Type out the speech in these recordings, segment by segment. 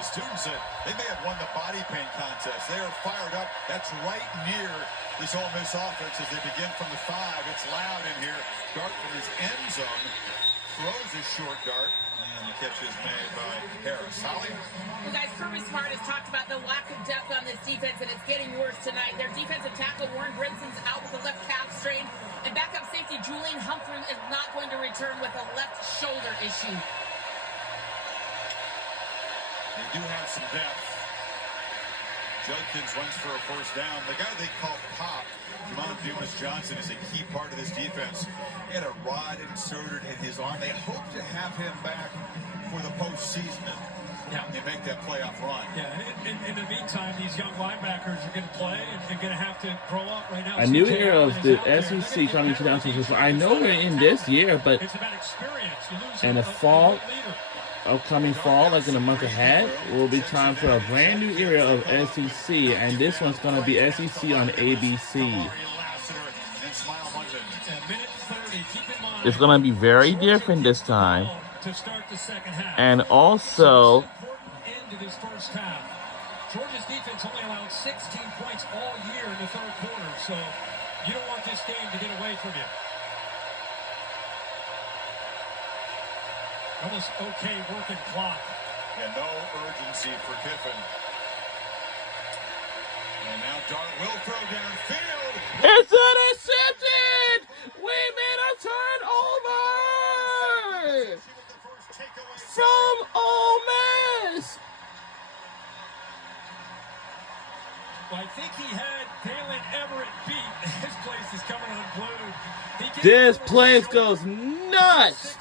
The students said they may have won the body paint contest. They are fired up. That's right near this Ole Miss offense as they begin from the 5. It's loud in here. Dart from his end zone. Throws a short dart. And the catch is made by Harris. Holly? Well, guys, Kirby Smart has talked about the lack of depth on this defense, and it's getting worse tonight. Their defensive tackle, Warren Brinson's out with a left calf strain. And backup safety, Julian Humphrey, is not going to return with a left shoulder issue. They do have some depth. Judkins runs for a first down. The guy they call Pop, Jamon Dumas-Johnson, is a key part of this defense. He had a rod inserted in his arm. They hope to have him back for the postseason and make that playoff run. Yeah, in the meantime, these young linebackers are going to play and they're going to have to grow up right now. A new era of the SEC coming to 2024. I know we're in this year, but it's about experience. You lose in the fall, upcoming fall, like in a month ahead, will be time for a brand new era of SEC, and this one's going to be SEC on ABC. It's going to be very different this time, and also into this first half. Georgia's defense only allowed 16 points all year in the third quarter, so you don't want this game to get away from you. Almost okay working clock. And no urgency for Kiffin. And now Dart will throw downfield. it's intercepted! We made a turnover from Ole Miss. Well, I think he had Dalen Everett beat. His place is coming unglued. This place goes nuts.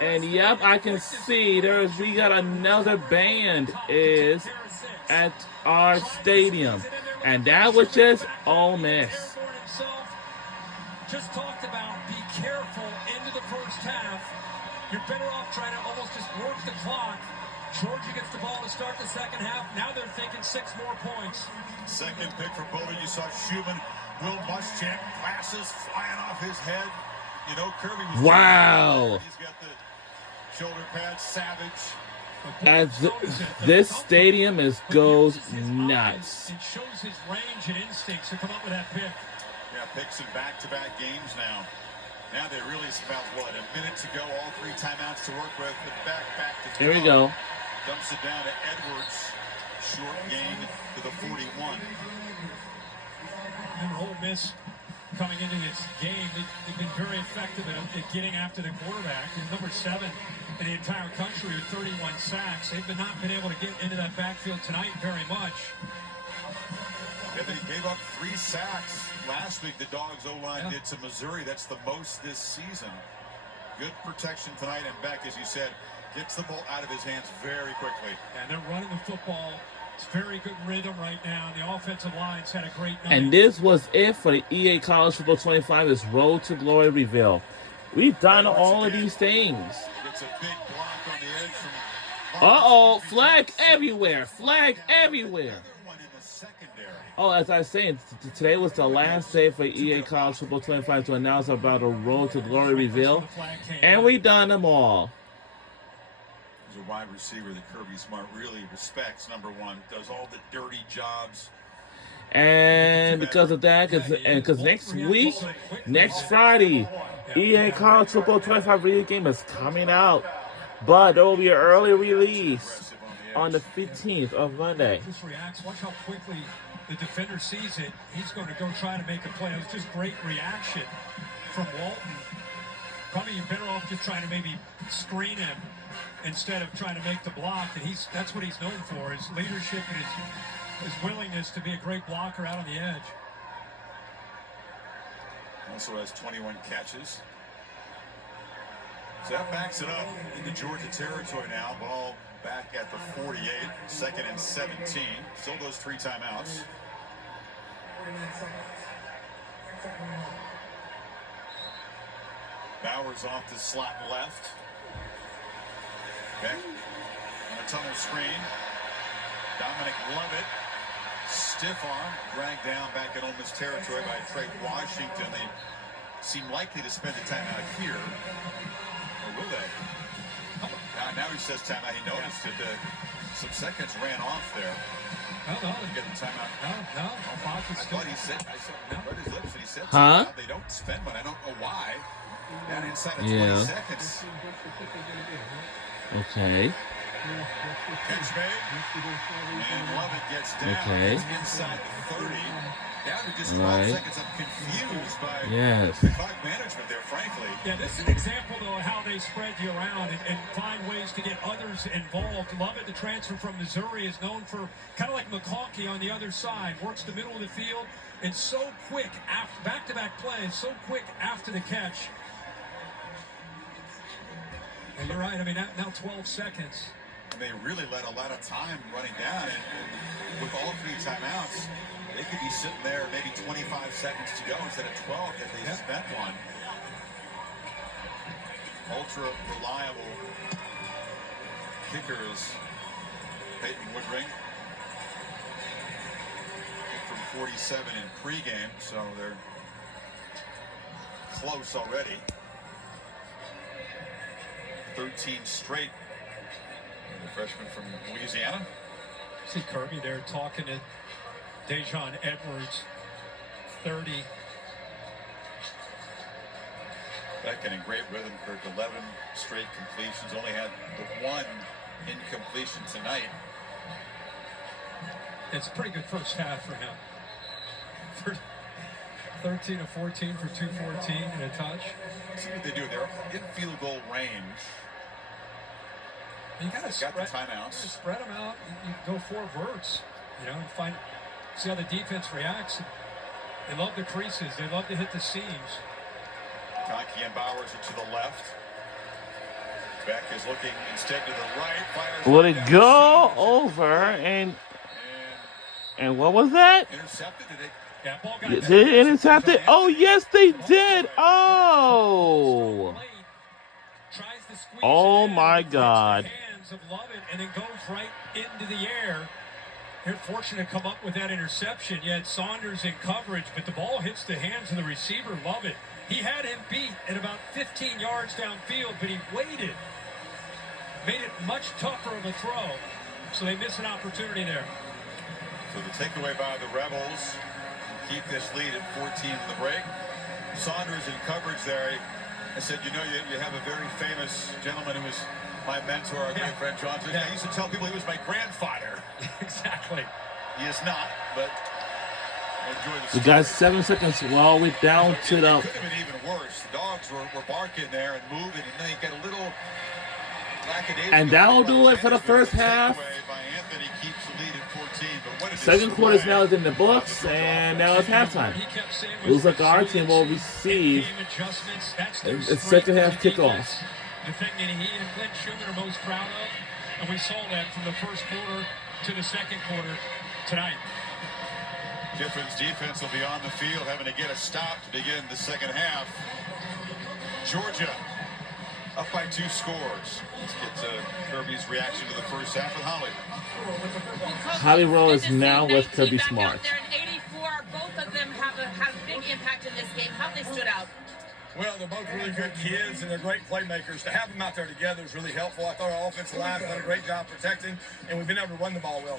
And yep, I can see we got another band is at our stadium. And that was just Ole Miss. Just talked about be careful into the first half. You're better off trying to almost just work the clock. Georgia gets the ball to start the second half. Now they're thinking 6 more points. Second pick for Boulder. You saw Schumann, Will Muschamp, passes flying off his head. You know, Kirby was wow. He's got the shoulder pad, savage. As this stadium goes nuts. It shows his range and instincts to come up with that pick. Yeah, picks in back-to-back games now. Now they really about what, a minute to go, all 3 timeouts to work with. Back to here we go. Dumps it down to Edwards. Short gain to the 41. And Ole Miss coming into this game, they've been very effective at getting after the quarterback. And number 7 in the entire country with 31 sacks. They've not been able to get into that backfield tonight very much. Yeah, they gave up 3 sacks last week. The Dogs O-line did to Missouri. That's the most this season. Good protection tonight, and Beck, as you said, gets the ball out of his hands very quickly. And they're running the football. It's very good rhythm right now. The offensive line's had a great night. And this was it for the EA College Football 25, this Road to Glory reveal. We've done all of these things. It's a big block on the edge from uh-oh, flag everywhere, flag everywhere. Oh, as I was saying, today was the last day for EA College Football 25 to announce about a Road to Glory reveal. And we done them all. He's a wide receiver that Kirby Smart really respects, number 1. Does all the dirty jobs. And because of that, because next week, next Friday, EA College Football 25 video game is coming out. But there will be an early release on the 15th of Monday. Just reacts. Watch how quickly the defender sees it. He's going to go try to make a play. It was just great reaction from Walton. Probably you're better off just trying to maybe screen him instead of trying to make the block. And that's what he's known for, his leadership and his willingness to be a great blocker out on the edge. Also has 21 catches. So that backs it up into Georgia territory now. Ball back at the 48, 2nd and 17. Still those 3 timeouts. Bowers off the slot left. Okay. On a tunnel screen. Dominic Lovett. Stiff arm. Dragged down back in Ole Miss territory by Trey Washington. They seem likely to spend the time out here. Or will they? now he says timeout. He noticed that some seconds ran off there. No. Get the timeout. No. I thought he said, I read his lips and he said Huh? timeout. They don't spend one. I don't know why. Down inside of 20 Yeah. seconds. Okay. Catch made. And Lovett gets down. Okay. It's inside the 30. Down to just 12 Right. seconds. I'm confused by Yes. the clock management there, frankly. Yeah, this is an example, though, of how they spread you around and find ways to get others involved. Lovett, the transfer from Missouri, is known for kind of like McConkey on the other side. Works the middle of the field and so quick after back-to-back plays, so quick after the catch. And you're right. I mean, now 12 seconds. And they really let a lot of time running down. And with all 3 timeouts, they could be sitting there maybe 25 seconds to go instead of 12 if they spent one. Ultra reliable kicker is Peyton Woodring. From 47 in pregame, so they're close already. 13 straight. And the freshman from Louisiana. See Kirby there talking to Dejon Edwards. 30. Back in a great rhythm, Kirk. 11 straight completions. Only had the 1 incompletion tonight. It's a pretty good first half for him. 13 of 14 for 214 and a touch. See what they do. They're in field goal range. You gotta Got the timeouts. spread them out. You go 4 verts, and see how the defense reacts. They love the creases. They love to hit the seams. Conkey and Bowers are to the left. Beck is looking instead to the right. Fires Would right it down go the seam. over and what was that? Intercepted. Did they? Yeah, ball got Did it intercept it? Oh yes, they did. Oh. Tries to squeeze Oh it in, my hits the God. hands of Lovett, and then goes right into the air. They're fortunate to come up with that interception. You had Saunders in coverage, but the ball hits the hands of the receiver, Lovett. He had him beat at about 15 yards downfield, but he waited. Made it much tougher of a throw, so they miss an opportunity there. So the takeaway by the Rebels keep this lead at 14 in the break. Saunders in coverage there. I said, you have a very famous gentleman who was my mentor, our great friend John. Yeah. I used to tell people he was my grandfather. Exactly. He is not, but enjoy the We got 7 seconds while we're down to It the. could have been even worse. The dogs were barking there and moving, and then they get a little lackadaisical. And that'll do it for the first half. Takeaway by Anthony keeps the lead at 14, but what a Second quarter is display. now in the books, and now it's halftime. He kept saying It looks like our team will receive game adjustments. That's their a strength second half on defense. kickoff. The thing that he and Clint Schumann are most proud of, and we saw that from the first quarter to the second quarter tonight. Kiffin's defense will be on the field, having to get a stop to begin the second half. Georgia up by 2 scores. Let's get Kirby's reaction to the first half with Holly. Holly Rowe is now with Kirby Back Smart. out there in 84. Both of them have a big impact in this game. How they stood out. Well, they're both really good kids, and they're great playmakers. To have them out there together is really helpful. I thought our offensive line has done a great job protecting, and we've been able to run the ball well.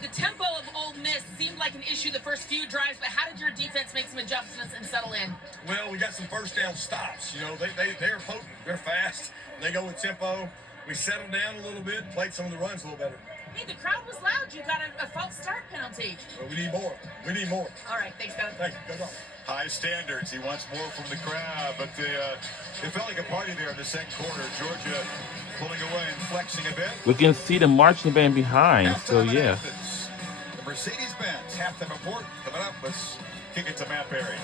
The tempo of Ole Miss seemed like an issue the first few drives, but how did your defense make some adjustments and settle in? Well, we got some first down stops. They're potent. They're fast. They go with tempo. We settled down a little bit, played some of the runs a little better. Hey, the crowd was loud. You got a false start penalty. But we need more. We need more. All right, thanks, Coach. Thank you. Good luck. High standards. He wants more from the crowd, but it felt like a party there in the second quarter. Georgia pulling away and flexing a bit. We can see the marching band behind, so Halftime in yeah. Athens. The Mercedes-Benz halftime report coming up. Let's kick it to Matt Berry.